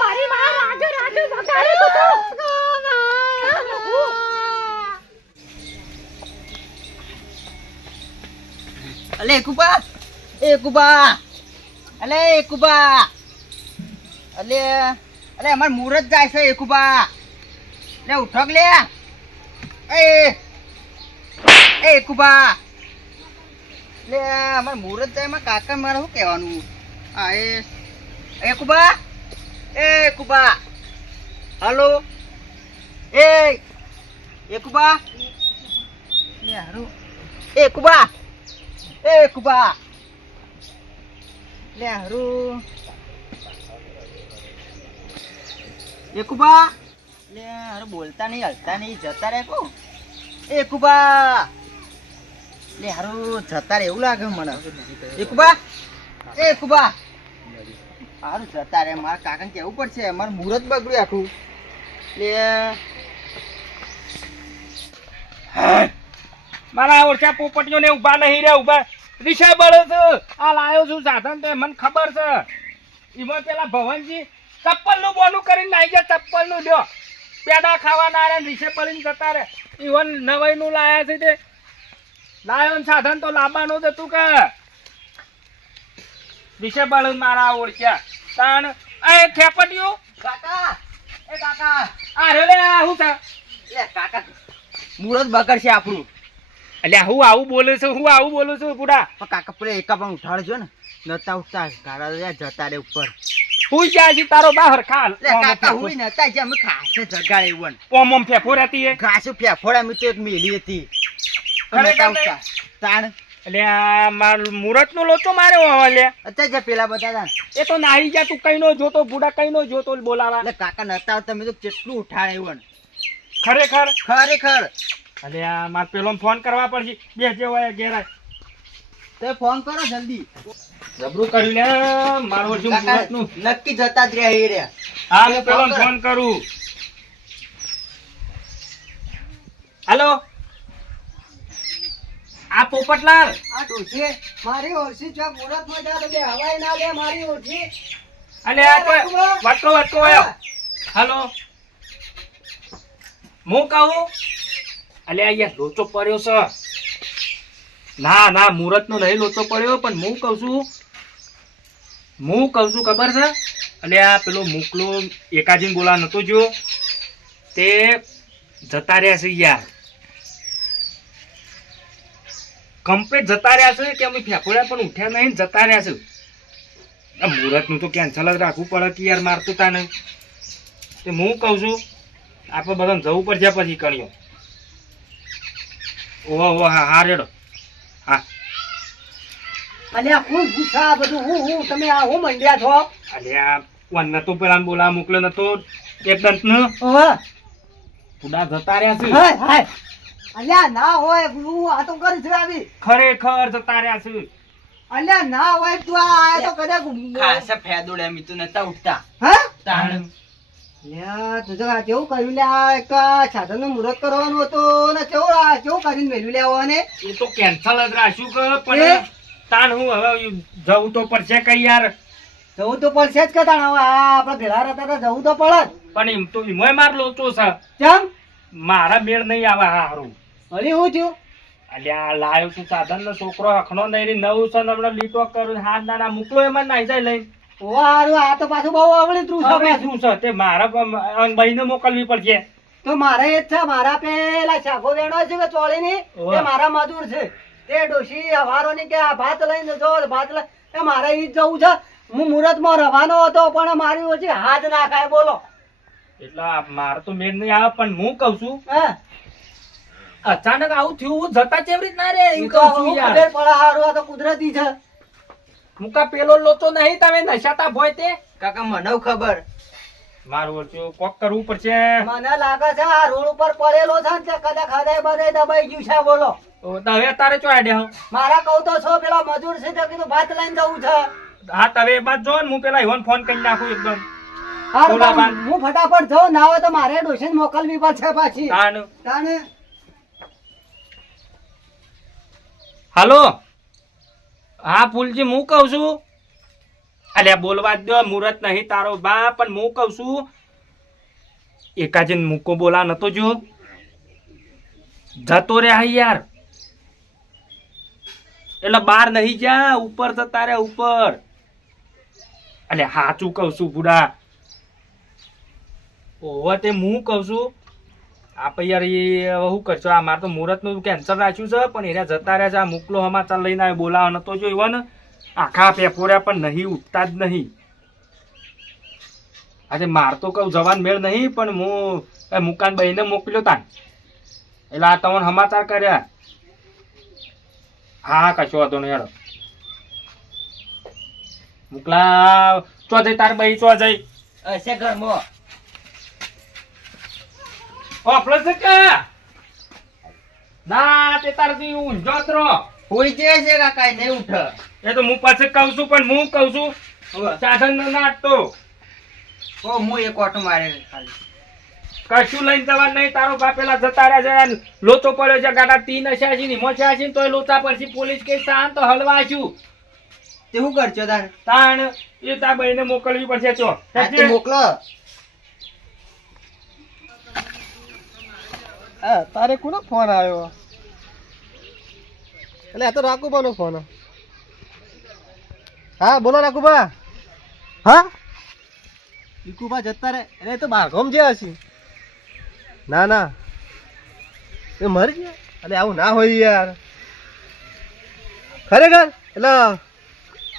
મારી માં રાગે રાગે વગાડે તો અલે કુબા અલે કુબા અલે અલે અમાર મુરત જાય છે કુબા લે ઉઠક લે એ કુબા લે અમાર મુરત જાય માં કાકા મારે શું કહેવાનું હા એ કુબા હાલો એ કુબા લે હારું એ કુબા લે હારું એ કુબા લે હારું બોલતા નહીં હલતા નહીં જતા રહે કો એ કુબા લે હારું જતા રહે એવું લાગે મને એ કુબા હારું જતા રહે મારા કાકાને કેવું પડશે મારું મુહૂર્ત બગડ્યું આખું લે મારા ઓરછા પોપટીઓ ને ઉભા નહીં રે ઉભા રીક્ષા બળો છે આ લાયો છું સાધન તો મને ખબર છે એમાં પેલા ભવનજી ચપ્પલ નું બોનું કરીને નાઈ ગયા ચપ્પલ નું લ્યો પેડા ખાવાના રે રીક્ષા બળીને જતા રે ઈવન નવાઈ નું લાયા છે તે લાયો સાધન તો લાવવાનું જ હતું કે રીક્ષા બળ મારા ઓળખ્યા તાણ એ ખેપટીઓ કાકા આ રે લે હું છે લે કાકા મુહૂર્ત બગડશે આપણું અલ્યા હું આવું બોલું છું પૂરા પણ કાકા પેલા એકા પણ ઉઠાડજો ને નતા ઉઠતા ગાડા જતા રે ઉપર હું જ્યાં છી તારો બહાર ખા લે કાકા હુઈ નતા જે અમે ખાસે જગાડે એવું ઓમ ઓમ ફેફો રહેતી હે ઘાસુ ફેફોડા મી તો એક મેલી હતી ખરેખર નતા ઉઠતા તાણ એટલે આ માર મુરત નો લોચો માર્યો હવે લે અત્યારે જે પેલા બધા હતા એ તો નાહી જા તું કઈ નો જોતો બુડા કઈ નો જોતો બોલાવા એટલે કાકા નતા આવતા મેં તો કેટલું ઉઠાડે એવું ખરેખર ખરેખર અલે આ માર પેલો ફોન કરવા પડશે બે જે હોય ઘેરાય તે ફોન કરો જલ્દી જબરું કર્યું લે મારો શું મુરત નું નક્કી જતા જ રહ્યા એ રહ્યા હા હું પેલો ફોન કરું હાલો આ પોપટલાલ આ ડોસી મારી ઓળસી ચોક મુરત માં જા તો બે હવાઈ ના લે મારી ઓળસી અલે આ તો વટકો આવ્યો હાલો હું કહું અલે અહીંયા લોચો પડ્યો છે ના મુહૂર્ત નો નહીં લોચો પડ્યો પણ હું કહું છું ખબર છે અલે આ પેલો મોકલો એકાજીન બોલા નતો જો તે જતા રહ્યા છે યાર કમ્પ્લીટ જતા રહ્યા છે કે અમે ફેફોડા પણ ઉઠ્યા નહીં જતા રહ્યા છે આ મુહૂર્ત નું તો કેન્સલ જ રાખવું પડે કે યાર મારતું તા નહીં તે હું કહું છું આપણે બધાને જવું પડશે પછી કણ્યો ઓહો હા રેડો હા અલ્યા હું ગુસ્સા બધું હું તમે આ હું મંડ્યા છો અલ્યા વન નતો પેલા બોલા મોકલ્યો નતો એક દંત નો પુડા જતા રહ્યા છે હાય અલ્યા ના હોય હું આ તો કરી છે આવી ખરેખર જતા રહ્યા છે અલ્યા ના હોય તું આ તો કદાચ ખાસે ફેદોડે મી તું નતા ઉઠતા હા તાણ લ્યા તું આ કેવું કર્યું લે આ એક સાધન નું મુહૂર્ત કરવાનું હતું ને કેવું કરીને મેલ્યું લેવા ને એ તો કેન્સલ જ રાખ્યું કે પણ તાણ હું હવે જવું તો પડશે કઈ યાર જવું તો પડશે જ કે તાણ હવે આપડે ભેળા રહેતા તો જવું તો પડે પણ એમ તો એમાં માર લોચો છે કેમ મારા મેળ નહીં આવે હારું અરે હું થયું અલ્યા લાયો છું સાધન નો છોકરો અખણો નહીં નવું છે ને હમણાં લીટો કરું હાથ નાના મોકલો એમાં નાઈ જાય લઈને વારું આ તો પાછું બહુ આવડેતું છે શું છે તે મારા ભાઈને મોકલવી પડશે તો મારે એ જ છે મારા પેલા શાકો વેણો છે કે ચોળી ની એ મારા મજૂર છે તે ડોશી હવારો ની કે આ ભાત લઈને જો ભાત લઈ એ મારે ઈ જ જવું છે હું મુહૂર્ત માં રવાનો હતો પણ મારી ઓછી હાથ ના ખાય બોલો એટલે મારે તો મેળ નહીં આવે પણ હું કઉ છું હા અચાનક આવું થયું જતા કેવી રીતના રે એમ ઈ કહું તો છું હું યાર ખબર પડે હારું આ તો કુદરતી છે મુકા પેલો લોચો નહીં તમે નશાતા ભોય તે કાકા મને ખબર મારું વચ્ચે કોક કરવું પડશે મને લાગે છે આ રોડ ઉપર પડેલો છે ને કદાચ ખાધે બધે દબાઈ ગયું છે બોલો તો હવે તારે ચો આડ્યા મારા કહું તો છો પેલા મજૂર છે તો કીધું ભાત લઈને જવું છે હા તમે એ બાદ જો ને હું પેલા ઈવન ફોન કરી નાખું એકદમ હારું, બોલા બાન. હું ફટાફટ જાઉં ના હોય તો મારે ડોશીને મોકલવી પડશે પાછી તાને હાલો હા ફૂલજી હું કહું છું અલ્યા બોલવા જ દો, મુહૂર્ત નહીં તારો બા. પણ હું કઉ છું એકાજીન મૂકો બોલા નતો જો જતો રે યાર. એટલે બાર નહીં જા, ઉપર જતા રે ઉપર. અલે હાચું કઉ છું બુડા. ઓવા તે હું કઉ છું આપણે યાર એ હવે શું કરશો? આ મારે તો મુહૂર્ત નું કેન્સલ રાખ્યું છે, પણ એને જતા રહ્યા છે. આ મોકલો સમાચાર લઈને આવે, બોલાવો નતો જો એવો ને. આખા પેપોર્યા પણ નહીં ઉઠતા જ નહીં. આજે માર તો કઉ જવાન મેળ નહીં, પણ હું મુકાન બહીને મોકલ્યો તાન. એટલે આ તમને સમાચાર કર્યા. હા કશો વાંધો નહીં હેડો. મોકલા ચો જઈ તાર બહી ચો જઈ હશે ઘરમાં. ઓપલો છે કે ના તે તારથી ઊંઝો જ રહો. હોઈ જાય છે કાકા નહીં ઉઠ. એ તો હું પાછું કહું છું, પણ હું કહું છું સાધન ન નાખતો. ઓ હું એક ઓટો મારે ખાલી. કશું લઈને જવા નહીં. તારો બા પેલા જતા રહ્યા છે, લોચો પડ્યો છે ગાડા 386 ની 86 તો લોચા પછી પોલીસ કેસ તાન તો હલવા છું. તે શું કરશો તારે? તાણ એ તાર બહેને મોકલવી પડશે. તો હા તે મોકલો. તારે કોનો ફોન આવ્યો? એટલે આ તો રાખુબાનો ફોન. હા બોલો રાખુબા. હા ઈકુબા જતા રે એટલે એ તો બારગામ જ્યાં હશે. ના ના એ મરી ગયા. એટલે આવું ના હોય યાર ખરેખર. એટલે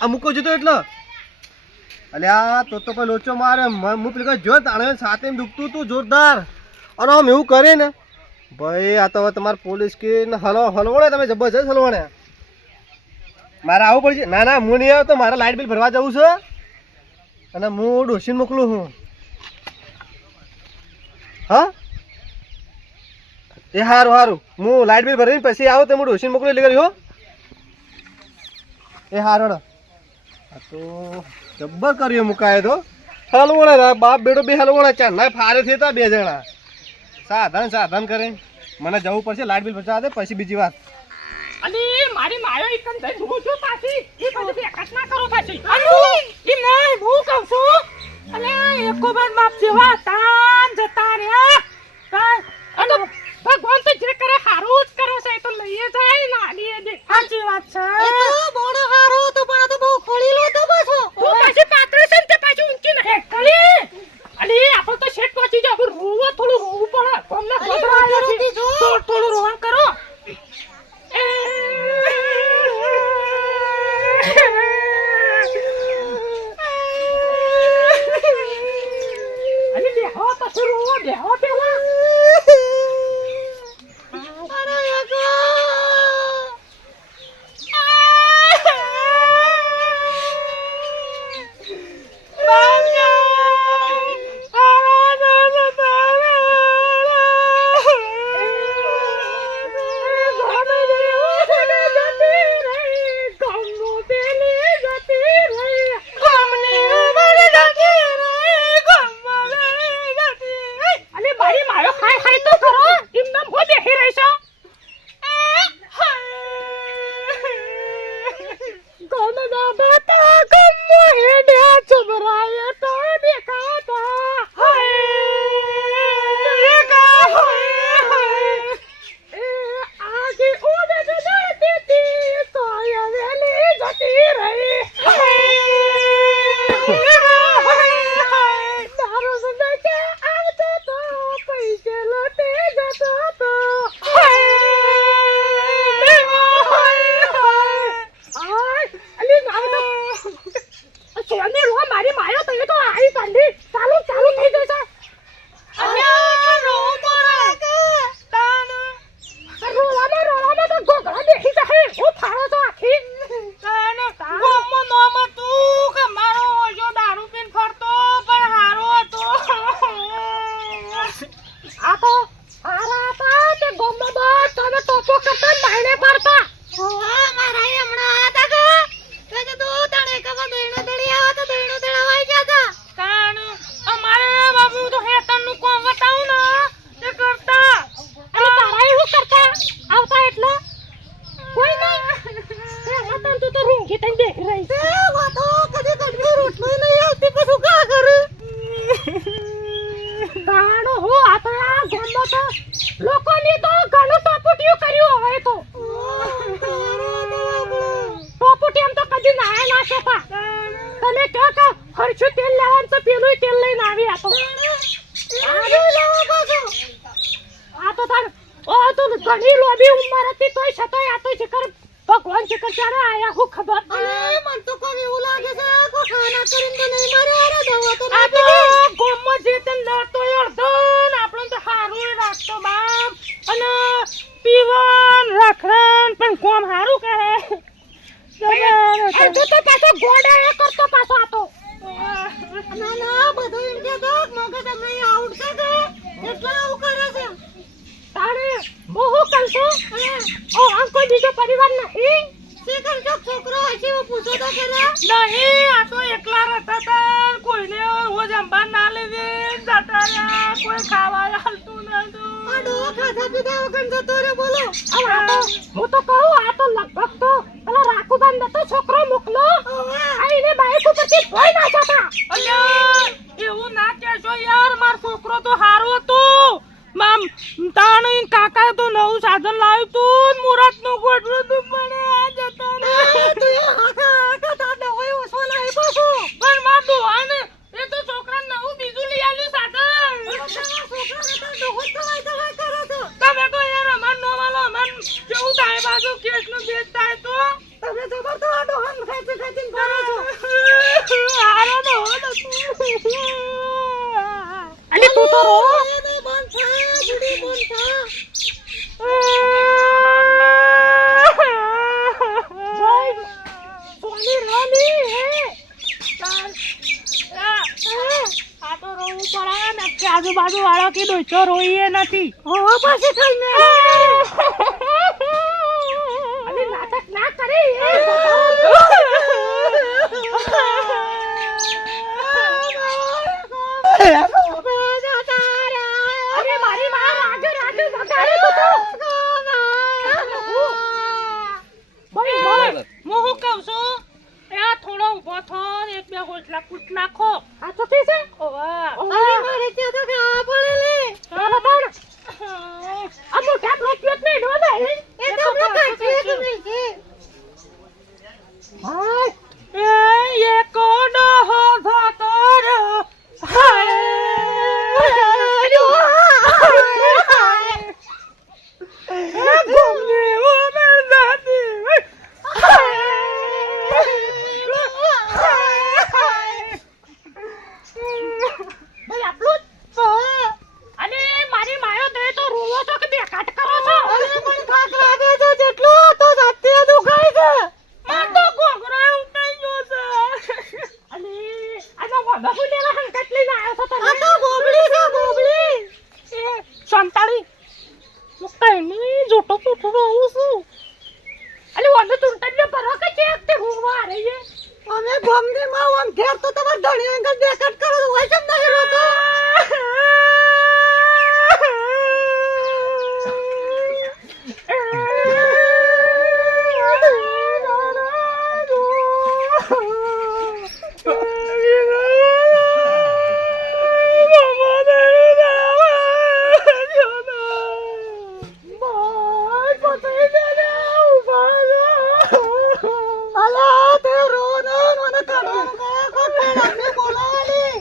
આ મૂકો જતો એટલે એટલે આ તો કોઈ લોચો મારે હું પેલી જો તાણે સાથે દુખતું તું જોરદાર. અને આમ એવું કરે ને ભાઈ આ તો હવે તમારે પોલીસ કે હલવાણે તમે જબરજસ્ત હલવાણે. મારે આવવું પડશે. ના ના હું નહીં આવ્યો તો મારે લાઇટ બિલ ભરવા જવું છે અને હું ડોસીને મોકલું છું. હા એ સારું સારું હું લાઇટ બિલ ભરીને પછી આવો તો હું ડોસીને મોકલું એટલે કર્યું. એ સારું આ તો જબ્બર કર્યો મુકાય તો હલવાણે બાપ બેડો બે હલવાણે ચાર ના ફારે થયા બે જણા. સાધન કરે. મને જવું પડશે લાઇટ બિલ ભરવા દે પછી બીજી વાત. અને મારી માયો એકમ થઈ હું છું પાછી એ બધું બેકસ ના કરો પાછી. અરે ઈ નહીં હું કહું છું. અલે એકો બાર બાપ જેવા તાન જતા રહ્યા. કાય અને ભગવાન તો જે કરે હારું જ કરે છે. તો લઈએ જાય નાની દે. સાચી વાત છે. એ તો બોડો હારો તો પણ તો બહુ ખોળીલો તો પાછો. તું પાછી પાત્ર છે તે પાછી ઊંચી ન હેકલી. અલે આપણે તો શેઠ પહોંચી જાવ. થોડું રોવું પડે. તમને ખબર આવી થોડું રોવા કરો. અરે દેહો તો શરૂ દેહો પેલા. અરે યકો આ તો તાર ઓ તો ઘણી લોબી ઉંમર હતી તોય છતાંય આ તો શિખર ભગવાન શિખર ચારે આયા હું ખબર મન તો કોઈ એવું લાગે છે કો ખાના કરીને તો નહીં મરે અરે દવા તો આ તો ગોમમાં જે તે લડતો અડધો ને આપણને તો હારું રાખતો બાપ અને પીવન રખડન પણ કોમ હારું કરે તો પાછો ગોડા કરતો પાછો આતો ના બધું એમ કે તો મગજ તમને આઉટ છે કે એટલે આવું કરે છે તારે બહુ કરશો ઓ આમ કોઈ બીજો પરિવાર નહીં શેખર જો છોકરો હશે એવું પૂછો તો ખરા નહીં આ તો એકલા રહેતા હતા કોઈને રોજ અંબા ના લેવે જતા રહ્યા કોઈ ખાવા હાલતું નતું આ ડો ખાધા પીધા વગર જતો રે બોલો હવે આ તો હું તો કહું આ તો લગભગ તો પેલા રાખુબાન નતો છોકરો મોકલો આઈને બાઈક ઉપરથી ભોય ના જતા અલ્યા એવું ના કહેશો યાર માર છોકરો તો હારો હતો મામ તાણી કાકા તો નવું સાધન લાવ્યું તું મુરત નું ગોઠવું તું પણ આ જતા ને તું એ હાકા તાડો હોય ઓસો નહીં પાછો પણ માર દોહાને એ તો છોકરા નવું બીજું લઈ આલ્યું સાધન છોકરાને તો ડોહો ચલાય કરે છે તમે તો યાર અમાર નો વાલો અમાર કેવું થાય બાજુ કેસ નું બેચ થાય તો તમે જબર તો આ ડોહન ખાઈ કરો છો હારો તો અલી તું તો રો એને બંધ થા બુડી બંધ થા ભાઈ સોની રાની હે આ તો રોવું પડે ને કે આજુબાજુ વાળો કે દોચો રોઈએ નથી ઓ પાછી ખાઈને અલી નાટક ના કરે અરે મારી માં રાજુ રાજુ વગાડે તો ભાઈ હું કહું છું એ થોડો ઊભો થો ને એક બે હોટલા કૂટ નાખો આ તો છે ઓવા અરે મારે ત્યાં તો ખાવા પડે લે ચાલો તાણ આ મોટા પ્રોફિટ નહીં નો દે એ તો આપણે કાચી તો નહીં છે હાય એ કોડો હો ભાતર હાય ઘૂમને ઉમર જાતી ભાઈ આટલું જ અને મારી માયો દે તો રોવો છો કે બેકાટ કરો છો અરે પણ થાક લાગે છે જેટલો તો જાતે દુખાય છે માર તો ઘોઘરો ઉઠાઈ ગયો છે અને આનો વાદા ફૂલેલા હંકટ લઈને આવ્યો છો તમે આ તો બોબડી છે બોબડી એ સંતાડી મુકાઈ ની જોટો પોટો આવું છું અલી વાંધો તુંટને પરો કે છે તે હોવા રહી અમે ગમની માં આમ ઘેર તો તમાર ધણી અંગલ બેકટ કરો તો હોય કેમ નહીં રોતો અલા તે રો ને મને કાઢવાનું કયા કો પેલા મે બોલાવાની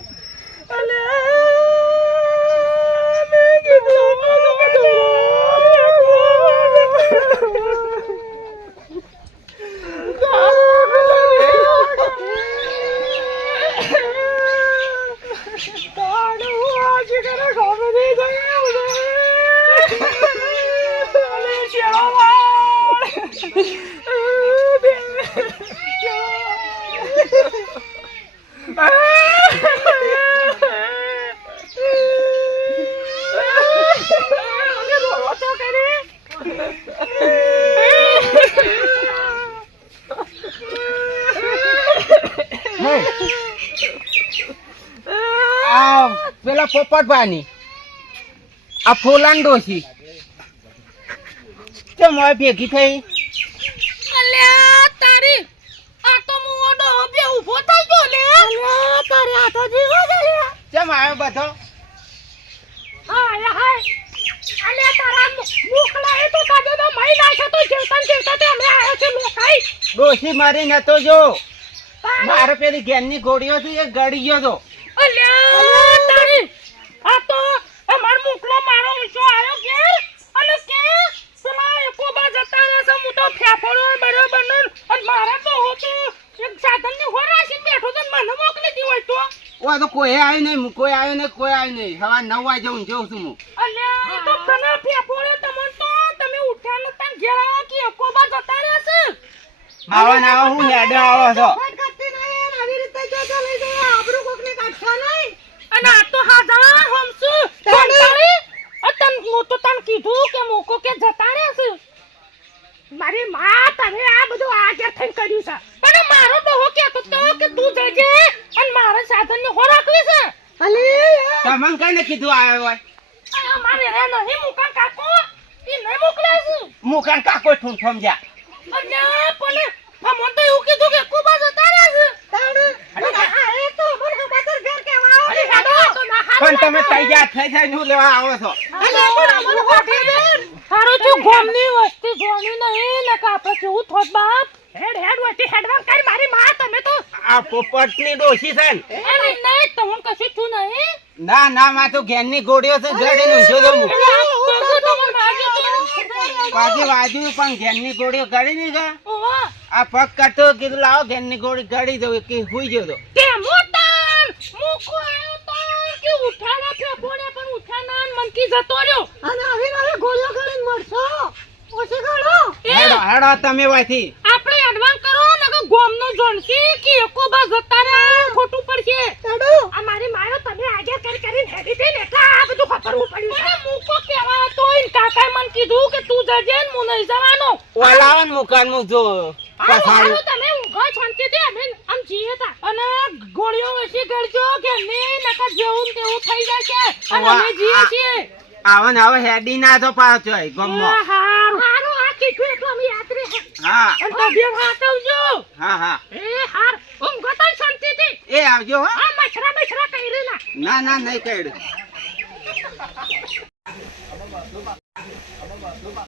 પેલા પોપટભાઈ આ ફોલાન ડોસી કેમ હોય ભેગી થઈ અલ્યા તારી આ તો મુઓડો બે ઊભો થઈ ગયો લે અલા તારે આ તો જીવો છે કેમ આવ્યો બધો હાય હાય અલ્યા તારા મુકલા એ તો કાદો તો મઈ નાખે તો જીવતા તે અમે આયો છે લોકાઈ ડોસી મારી નતો જો મારે પેલી ગેનની ગોળીઓ થી એ ગળી ગયો તો અલ્યા તારી આવો તો કોઈ આવ્યું નહીં, કોઈ આવ્યું નહીં. હવે 9 વાગે હું જોઉં છું હું. અલ્યા એ તો તને ફેફોડે તમને તો તમે ઉઠ્યા નતા ને ઘેર આયા કે એકોબા જતા રહ્યા છે. આવા ને આવા હું હેડે આવો છો. ફટ કરતી નહીં અને આવી રીતે જો લઈ જાય આબરૂ કોકને કાઢશો નહીં. અને આ તો હાજા હમસુ કંટાળી અતન હું તો તને કીધું કે મોકો કે જતા રહ્યા છે. મારી માં તમે આ બધું આજે થઈને કર્યું છે પણ મારો ડોહો કહેતો તો કે તું જજે અને મારા સાધન ને હો રાખવી છે. અલી તમને કઈને કીધું આવ્યો હોય? આ મારે રે નહીં મુકાન કાકો ઈ નહીં મોકલે છે. મુકાન કાકો ઠૂંઠમ જા. અલ્યા પણ મને તો એવું કીધું કે એકોબા જતા રહ્યા છે. તાણ આ એ તો મને ખબર ઘર કેવા અરે હેડો તો ના હારું પણ તમે તૈયાર થઈ જાય શું લેવા આવો છો? અલે પણ અમર હોઠે દે હારું છું ગોમની વસ્તી જોણી નહીં ને કાપે કેવું થોત બાપ હેડ વસ્તી હેડવાન કરી મારી માં તમે તો આ પોપટની ડોશી છે ને? અરે નહીં તમને કશું છું નહીં. ના માં તો ઘેરની ગોળીઓ છે ગળી નું જોજો હું. પાછી વાજુ પણ ઘેરની ગોળીઓ ગળી નહીં ગયા. આ પગ કાઢતો કીધું લાવો ઘેરની ગોળી ગળી દઉં કે હુઈ ગયો તો. જતો રહ્યો અને આવી નવી ગોળીઓ કરીને મરશો ઓછી ગળો હેડો તમે વાથી. આપણે એડવાન્સ કરો નકર ગોમનો જોણસી કે એકોબા જતા રહ્યા ખોટું પડશે. તાડો આ મારી માયો તમે આજે કરીને હેડી થઈ ને એટલે આ બધું ખબરવું પડ્યું. મને મૂકો કહેવા તો ઈન કાકાએ મને કીધું કે તું જજે ને હું નહીં જવાનો. ઓલાવન મુકાન મુ જો હારું તમે ઊંઘો શાંતિથી અમે આમ જીએ તા અને ગોળીઓ વસી ગળજો કે નહીં નકર જેવું ને તેવું થઈ જશે અને અમે જીએ છીએ. આવા ને આવા હેડી ના તો પાછો ગમો. હારું આ કીધું એટલે અમે યાદ રહે. હા અને તબિયત હાચવજો. હા એ હાર ઊંઘો તો શાંતિથી. એ આવજો હો. આ મછરા કરી ના. ના નહીં કઈડું.